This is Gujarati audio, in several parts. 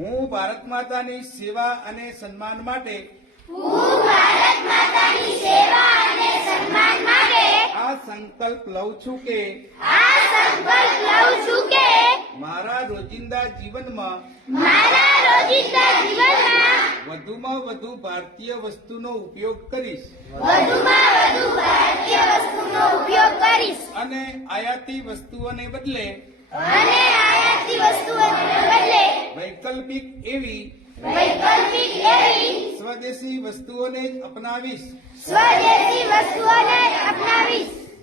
હું ભારત માતાની સેવા અને સન્માન માટે આ સંકલ્પ લઉં છું કે મારા રોજિંદા જીવનમાં વધુમાં વધુ ભારતીય વસ્તુનો ઉપયોગ કરીશ અને આયાતી વસ્તુઓને બદલે વૈકલ્પિક એવી સ્વદેશી વસ્તુઓને જ અપનાવીશ.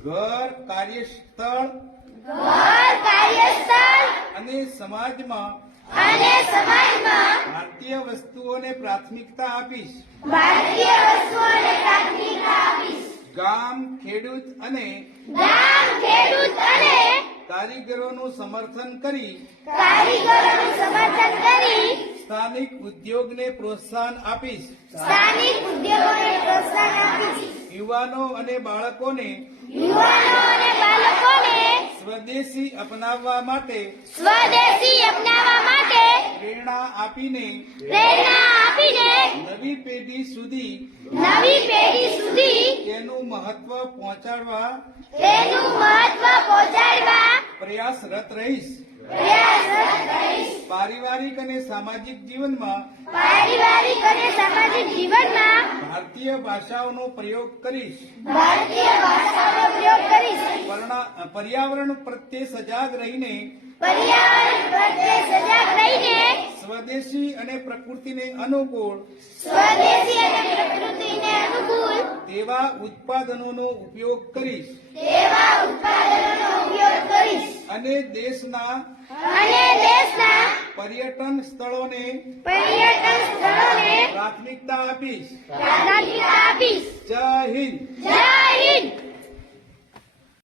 ઘર, કાર્યસ્થળ અને સમાજમાં ભારતીય વસ્તુઓને પ્રાથમિકતા આપીશ. ગામ, ખેડૂત અને કારીગરોનું સમર્થન કરી સ્થાનિક ઉદ્યોગને પ્રોત્સાહન આપીશ. યુવાનો અને બાળકોને સ્વદેશી અપનાવવા માટે પ્રેરણા આપીને નવી પેઢી સુધી તેનું મહત્વ પહોંચાડવા પ્રયાસરત રહીશ. પારિવારિક અને સામાજિક જીવનમાં ભારતીય ભાષાઓનો પ્રયોગ કરીશ. પર્યાવરણ પ્રત્યે સજાગ રહીને સ્વદેશી અને પ્રકૃતિને અનુકૂળ તેવા ઉત્પાદનોનો ઉપયોગ કરીશ અને દેશના પર્યટન સ્થળોને પ્રાથમિકતા આપીશ. જય હિન્દ.